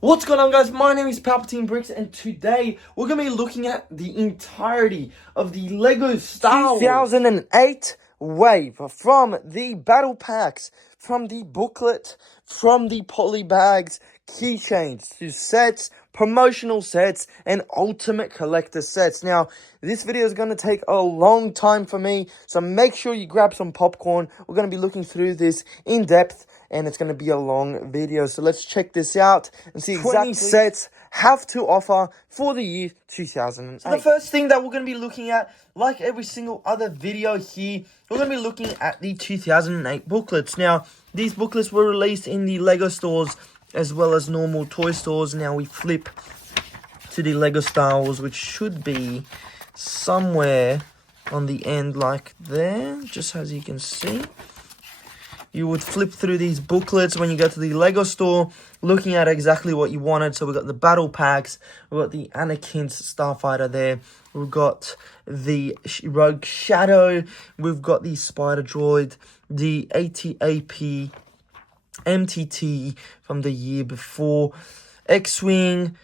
What's going on, guys? My name is Palpatine Bricks, and today we're going to be looking at the entirety of the LEGO Star Wars 2008 wave from the battle packs, from the booklet, from the Polybags, keychains to sets, promotional sets, and ultimate collector sets. Now, this video is going to take a long time for me, so make sure you grab some popcorn. We're going to be looking through this in depth, and it's going to be a long video. So let's check this out and see exactly 20 sets have to offer for the year 2008. So the first thing that we're going to be looking at, like every single other video here, we're going to be looking at the 2008 booklets. Now, these booklets were released in the LEGO stores as well as normal toy stores. Now we flip to the LEGO Star Wars, which should be somewhere on the end like there, just as you can see. You would flip through these booklets when you go to the LEGO store, looking at exactly what you wanted. So we've got the battle packs, we've got the Anakin's Starfighter there, we've got the Rogue Shadow, we've got the Spider Droid, the AT-AP MTT from the year before, X-Wing,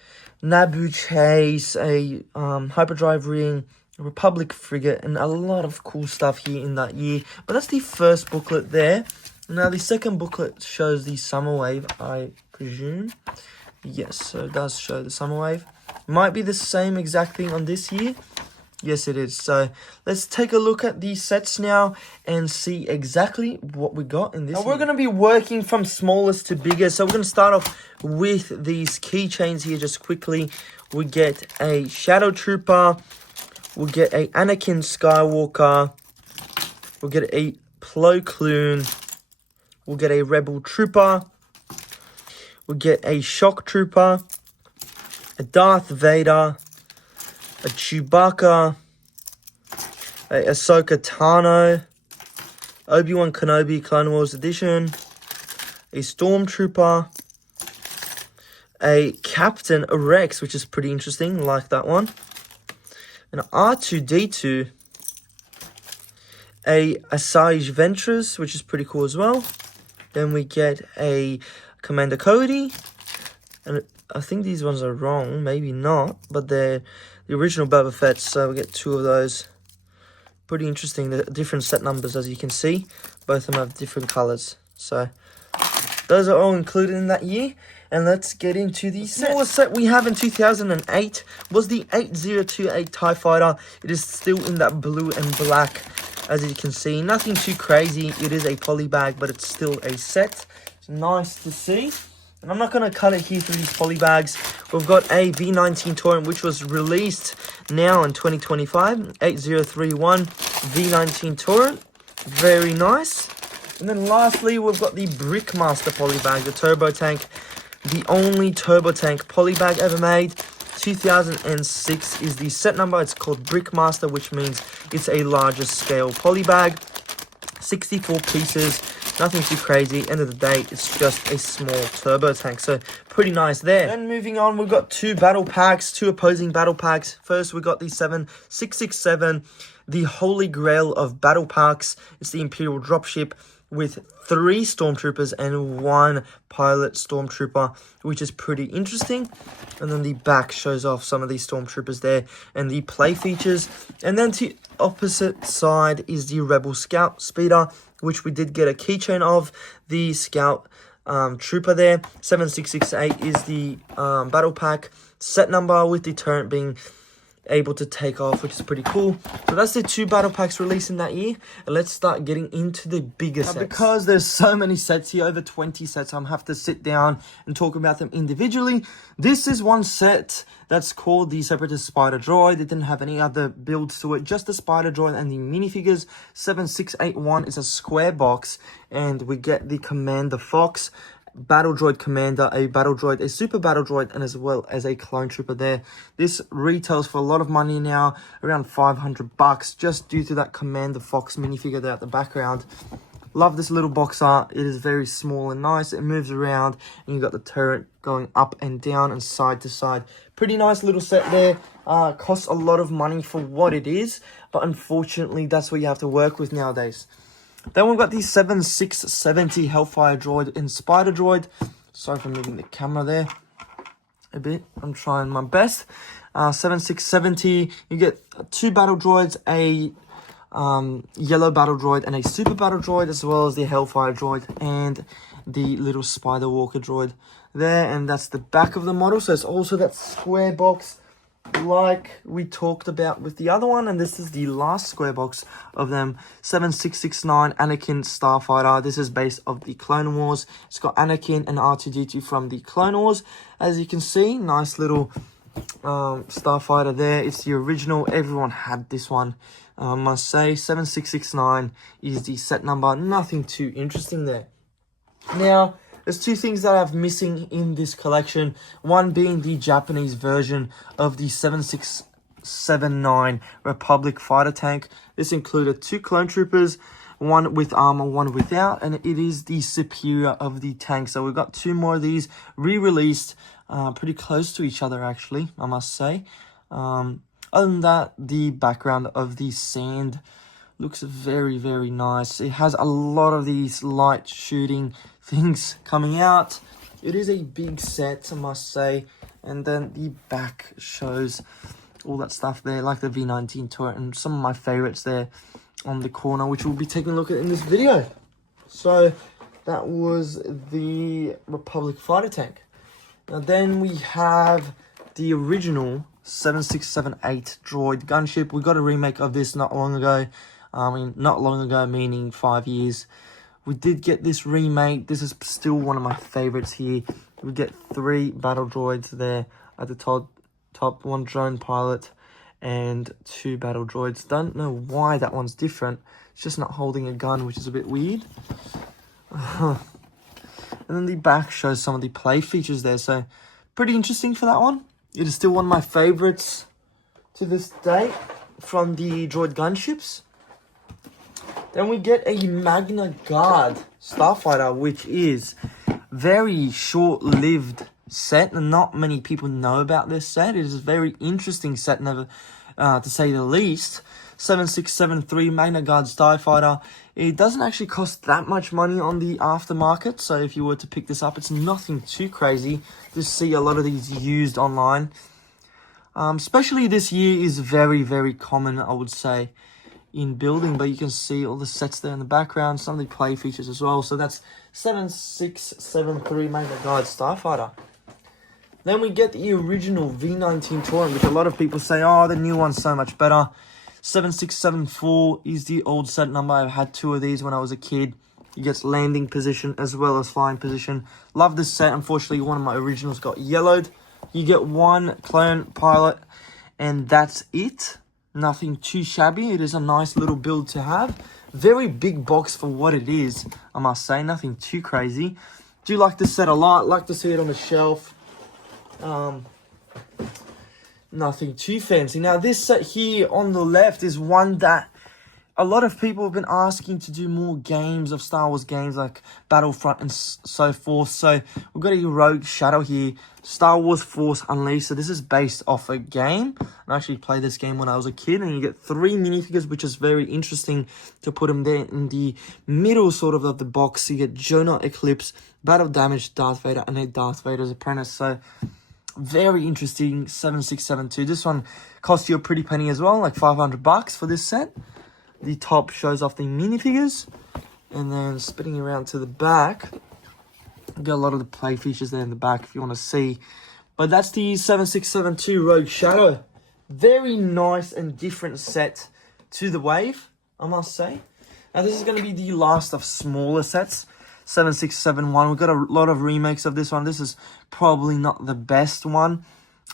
Naboo Chase, a hyperdrive ring, a Republic frigate, and a lot of cool stuff here in that year. But that's the first booklet there. Now the second booklet shows the summer wave, I presume. Yes, so it does show the summer wave. Might be the same exact thing on this year. Yes, it is. So let's take a look at these sets now and see exactly what we got in this. Now, we're going to be working from smallest to biggest. So we're going to start off with these keychains here just quickly. We get a Shadow Trooper. We'll get a Anakin Skywalker. We'll get a Plo Koon. We'll get a Rebel Trooper. We'll get a Shock Trooper. A Darth Vader. A Chewbacca, a Ahsoka Tano, Obi-Wan Kenobi Clone Wars Edition, a Stormtrooper, a Captain Rex, which is pretty interesting, like that one, an R2-D2, a Asajj Ventress, which is pretty cool as well. Then we get a Commander Cody, and I think these ones are wrong, maybe not, but they're the original Boba Fett, so we get two of those. Pretty interesting, the different set numbers, as you can see. Both of them have different colors. So those are all included in that year. And let's get into the smallest set we have in 2008 was the 8028 TIE Fighter. It is still in that blue and black, as you can see. Nothing too crazy. It is a polybag, but it's still a set. It's nice to see. And I'm not going to cut it here through these polybags. We've got a V19 Torrent, which was released now in 2025. 8031 V19 Torrent. Very nice. And then lastly, we've got the Brickmaster polybag, the Turbo Tank. The only Turbo Tank polybag ever made. 2006 is the set number. It's called Brickmaster, which means it's a larger scale polybag. 64 pieces. Nothing too crazy. End of the day, it's just a small turbo tank. So, pretty nice there. Then moving on, we've got two battle packs, two opposing battle packs. First, we've got the 7667, the Holy Grail of battle packs. It's the Imperial dropship with 3 Stormtroopers and 1 pilot Stormtrooper, which is pretty interesting. And then the back shows off some of these Stormtroopers there and the play features. And then to opposite side is the Rebel Scout Speeder, which we did get a keychain of. The Scout Trooper there. 7668 is the battle pack set number, with the turret being able to take off, which is pretty cool. So that's the 2 battle packs released in that year. And let's start getting into the bigger sets. Because there's so many sets here, over 20 sets, I'm have to sit down and talk about them individually. This is one set that's called the Separatist Spider Droid. It didn't have any other builds to it, just the Spider Droid and the minifigures. 7681 is a square box, and we get the Commander Fox, Battle Droid Commander, a Battle Droid, a Super Battle Droid, and as well as a Clone Trooper there. This retails for a lot of money now, around $500, just due to that Commander Fox minifigure there at the background. Love this little box art. It is very small and nice. It moves around, and you've got the turret going up and down and side to side. Pretty nice little set there. Costs a lot of money for what it is, but unfortunately, that's what you have to work with nowadays. Then we've got the 7670 Hellfire Droid and Spider Droid. Sorry for moving the camera there. a bit. I'm trying my best. 7670. You get 2 battle droids, a yellow battle droid and a super battle droid, as well as the Hellfire droid and the little Spider Walker droid there. And that's the back of the model. So it's also that square box like we talked about with the other one, and this is the last square box of them. 7669 Anakin Starfighter. This is based off the Clone Wars. It's got Anakin and R2-D2 from the Clone Wars. As you can see, nice little Starfighter there. It's the original. Everyone had this one, I must say. 7669 is the set number. Nothing too interesting there. Now, there's 2 things that I have missing in this collection. One being the Japanese version of the 7679 Republic fighter tank. This included 2 clone troopers, one with armor, one without, and it is the superior of the tank. So we've got 2 more of these re-released, pretty close to each other actually, I must say. Other than that, the background of the sand looks very, very nice. It has a lot of these light shooting things coming out. It is a big set, I must say. And then the back shows all that stuff there, like the V19 turret and some of my favorites there on the corner, which we'll be taking a look at in this video. So that was the Republic fighter tank. Now then we have the original 7678 droid gunship. We got a remake of this not long ago. Not long ago, meaning 5 years. We did get this remake. This is still one of my favorites here. We get 3 battle droids there at the top, 1 drone pilot and 2 battle droids. Don't know why that one's different. It's just not holding a gun, which is a bit weird. And then the back shows some of the play features there. So pretty interesting for that one. It is still one of my favorites to this date from the droid gunships. Then we get a Magna Guard Starfighter, which is very short-lived set, and not many people know about this set. It is a very interesting set, never to say the least. 7673 Magna Guard Starfighter. It doesn't actually cost that much money on the aftermarket, so if you were to pick this up, it's nothing too crazy. Just see a lot of these used online. Especially this year is very, very common, I would say, in building, but you can see all the sets there in the background, some of the play features as well. So that's 7673 Magna Guard Starfighter. Then we get the original V19 Tauren, which a lot of people say, oh, the new one's so much better. 7674 is the old set number. I've had 2 of these when I was a kid. It gets landing position as well as flying position. Love this set. Unfortunately, one of my originals got yellowed. You get 1 clone pilot, and that's it. Nothing too shabby. It is a nice little build to have. Very big box for what it is, I must say. Nothing too crazy. Do like this set a lot. Like to see it on the shelf. Nothing too fancy. Now, this set here on the left is one that a lot of people have been asking to do more games of Star Wars games like Battlefront and so forth. So we've got a Rogue Shadow here, Star Wars Force Unleashed. So this is based off a game. I actually played this game when I was a kid, and you get 3 minifigures, which is very interesting to put them there in the middle sort of the box. You get Jonah Eclipse, Battle Damage, Darth Vader, and a Darth Vader's Apprentice. So very interesting. 7672. This one cost you a pretty penny as well, like $500 for this set. The top shows off the minifigures, and then spinning around to the back, you got a lot of the play features there in the back if you want to see. But that's the 7672 Rogue Shadow. Very nice and different set to the wave, I must say. Now this is going to be the last of smaller sets. 7671. We've got a lot of remakes of this one. This is probably not the best one.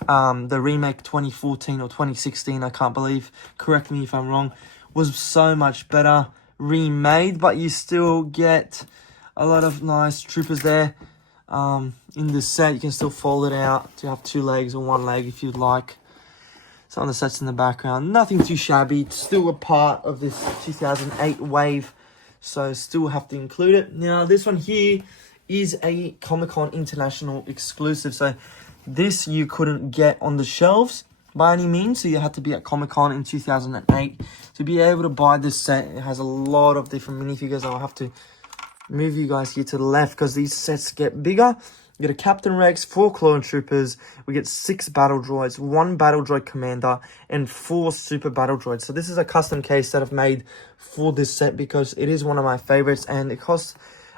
The remake 2014 or 2016, I can't believe. Correct me if I'm wrong. Was so much better remade, but you still get a lot of nice troopers there. In this set, you can still fold it out to have 2 legs or 1 leg if you'd like. Some of the sets in the background, nothing too shabby. It's still a part of this 2008 wave, so still have to include it. Now, this one here is a Comic-Con International exclusive, so this you couldn't get on the shelves by any means, so you had to be at Comic-Con in 2008 to be able to buy this set. It has a lot of different minifigures. I'll have to move you guys here to the left because these sets get bigger. We get a Captain Rex, 4 Clone Troopers, we get 6 Battle Droids, 1 Battle Droid Commander, and 4 Super Battle Droids. So this is a custom case that I've made for this set because it is one of my favorites, and it costs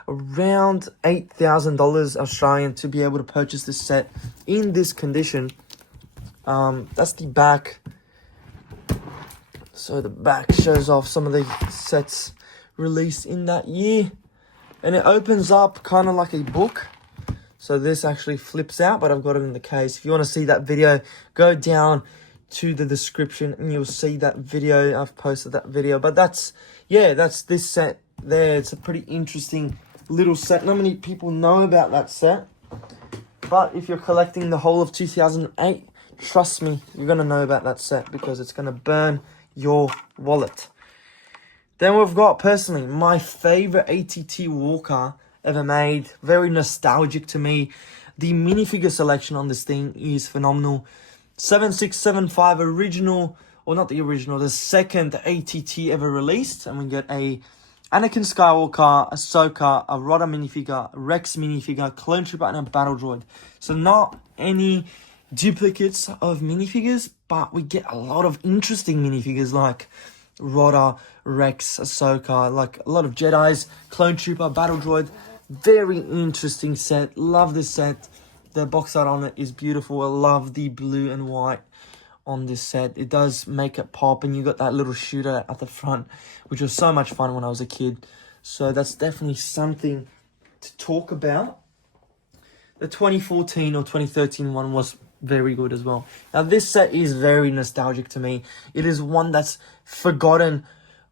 around $8,000 Australian to be able to purchase this set in this condition. That's the back. So the back shows off some of the sets released in that year. And it opens up kind of like a book. So this actually flips out, but I've got it in the case. If you want to see that video, go down to the description and you'll see that video. I've posted that video. But that's this set there. It's a pretty interesting little set. Not many people know about that set. But if you're collecting the whole of 2008, trust me, you're going to know about that set because it's going to burn your wallet. Then we've got, personally, my favorite ATT Walker ever made. Very nostalgic to me. The minifigure selection on this thing is phenomenal. 7675 original, or not the original, the second ATT ever released. And we get a Anakin Skywalker, Ahsoka, a Rhoda minifigure, Rex minifigure, Clone Trooper, and a Battle Droid. So not any duplicates of minifigures, but we get a lot of interesting minifigures like Rhoda, Rex, Ahsoka, like a lot of Jedis, Clone Trooper, Battle Droid. Very interesting set. Love this set. The box art on it is beautiful. I love the blue and white on this set. It does make it pop, and you got that little shooter at the front, which was so much fun when I was a kid. So that's definitely something to talk about. The 2014 or 2013 one was very good as well. Now this set is very nostalgic to me. It is one that's forgotten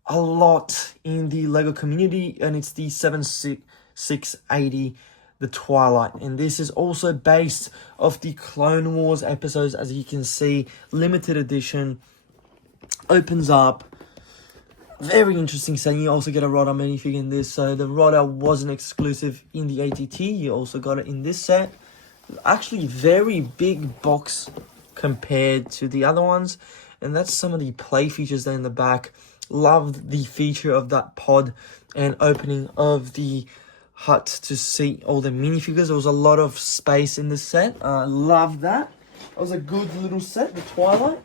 a lot in the LEGO community, and it's the 7680, the Twilight. And this is also based off the Clone Wars episodes, as you can see. Limited edition. Opens up. Very interesting set. You also get a Rhoda minifigure in this. So the Rhoda wasn't exclusive in the ATT. You also got it in this set. Actually very big box compared to the other ones, and that's some of the play features there in the back. Loved the feature of that pod and opening of the hut to see all the minifigures. There was a lot of space in this set. Love that. It was a good little set, the Twilight.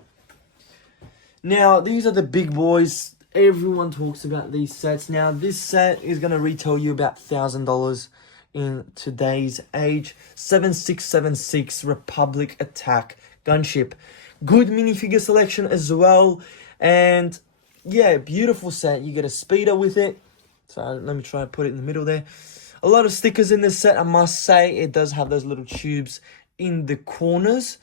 Now these are the big boys. Everyone talks about these sets. Now this set is going to retail you about $1,000 in today's age. 7676 Republic Attack Gunship. Good minifigure selection as well. And yeah, beautiful set. You get a speeder with it. So let me try and put it in the middle there. A lot of stickers in this set, I must say. It does have those little tubes in the corners,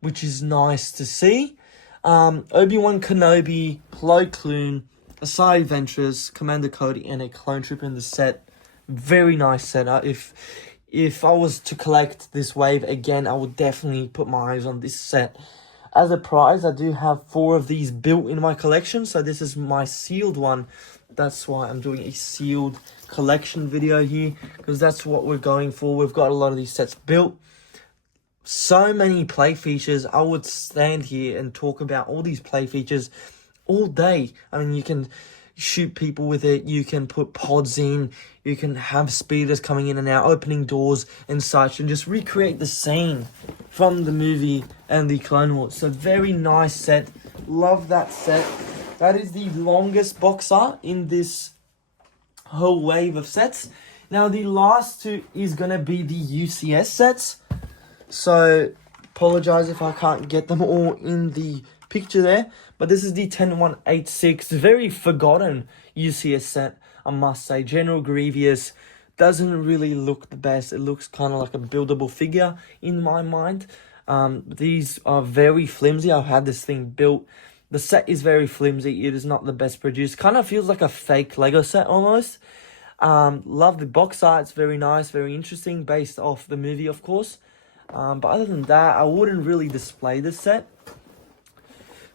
which is nice to see. Obi-Wan Kenobi, Plo Koon, Asai Ventress, Commander Cody, and a Clone Trooper in the set. Very nice set. If I was to collect this wave again, I would definitely put my eyes on this set. As a prize, I do have 4 of these built in my collection. So this is my sealed one. That's why I'm doing a sealed collection video here, because that's what we're going for. We've got a lot of these sets built. So many play features. I would stand here and talk about all these play features all day. I mean, you can shoot people with it, you can put pods in, you can have speeders coming in and out, opening doors and such, and just recreate the scene from the movie and the Clone Wars. So very nice set. Love that set. That is the longest box art in this whole wave of sets. Now the last 2 is going to be the UCS sets. So apologize if I can't get them all in the picture there, but this is the 10186, very forgotten UCS set, I must say. General Grievous doesn't really look the best. It looks kind of like a buildable figure in my mind. These are very flimsy. I've had this thing built. The set is very flimsy. It is not the best produced. Kind of feels like a fake Lego set almost. Love the box art. It's very nice, very interesting, based off the movie, of course. But other than that, I wouldn't really display this set.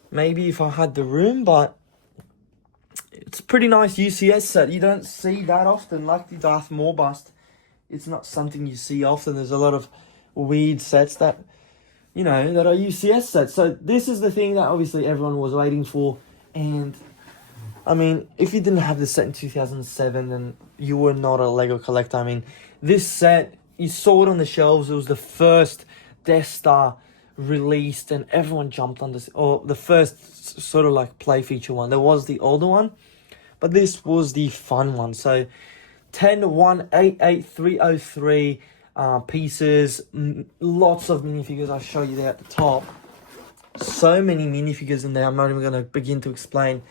Maybe if I had the room, but it's a pretty nice UCS set. You don't see that often, like the Darth Maul bust. It's not something you see often. There's a lot of weird sets that, you know, that are UCS sets. So this is the thing that obviously everyone was waiting for. And I mean, if you didn't have this set in 2007, then you were not a Lego collector. I mean, this set you saw it on the shelves. It was the first Death Star released, and everyone jumped on this. Or the first sort of like play feature one. There was the older one, but this was the fun one. So 10-1-88303 pieces, lots of minifigures. I'll show you there at the top. So many minifigures in there. I'm not even going to begin to explain.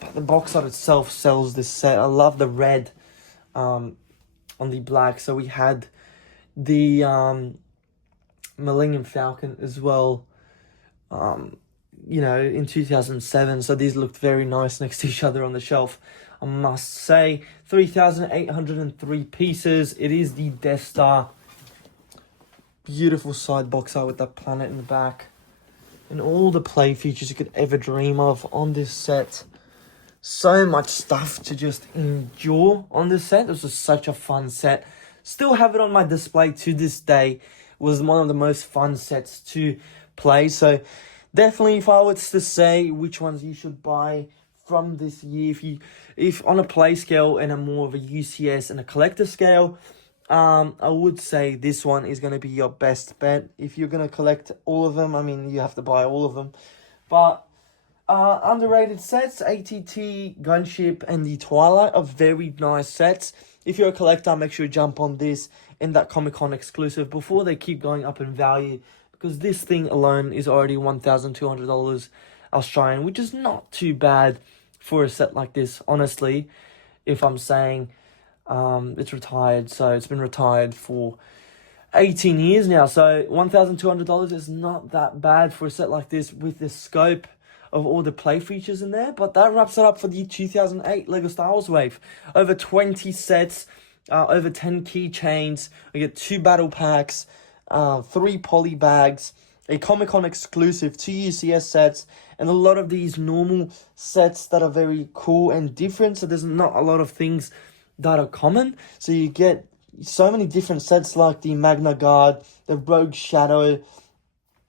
But the box art itself sells this set. I love the red on the black. So we had the Millennium Falcon as well, you know, in 2007. So these looked very nice next to each other on the shelf, I must say. 3,803 pieces. It is the Death Star. Beautiful side box art with that planet in the back. And all the play features you could ever dream of on this set. So much stuff to just endure on this set. This was such a fun set. Still have it on my display to this day. It was one of the most fun sets to play. So definitely, if I was to say which ones you should buy from this year, if on a play scale and a more of a UCS and a collector scale, I would say this one is going to be your best bet. If you're going to collect all of them, I mean, you have to buy all of them. But underrated sets, ATT, Gunship, and the Twilight are very nice sets. If you're a collector, make sure you jump on this and that Comic-Con exclusive before they keep going up in value, because this thing alone is already $1,200 Australian, which is not too bad for a set like this, honestly. If I'm saying it's retired, so it's been retired for 18 years now, so $1,200 is not that bad for a set like this with the scope of all the play features in there. But that wraps it up for the 2008 LEGO Star Wars wave. Over 20 sets, over 10 keychains. We get 2 battle packs, 3 poly bags, a Comic-Con exclusive, 2 UCS sets, and a lot of these normal sets that are very cool and different. So there's not a lot of things that are common. So you get so many different sets like the Magna Guard, the Rogue Shadow,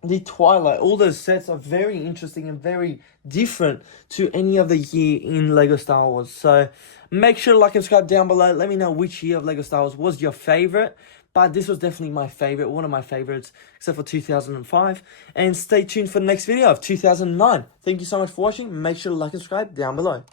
the Twilight. All those sets are very interesting and very different to any other year in LEGO Star Wars. So make sure to like and subscribe down below. Let me know which year of LEGO Star Wars was your favorite. But this was definitely my favorite, one of my favorites, except for 2005. And stay tuned for the next video of 2009. Thank you so much for watching. Make sure to like and subscribe down below.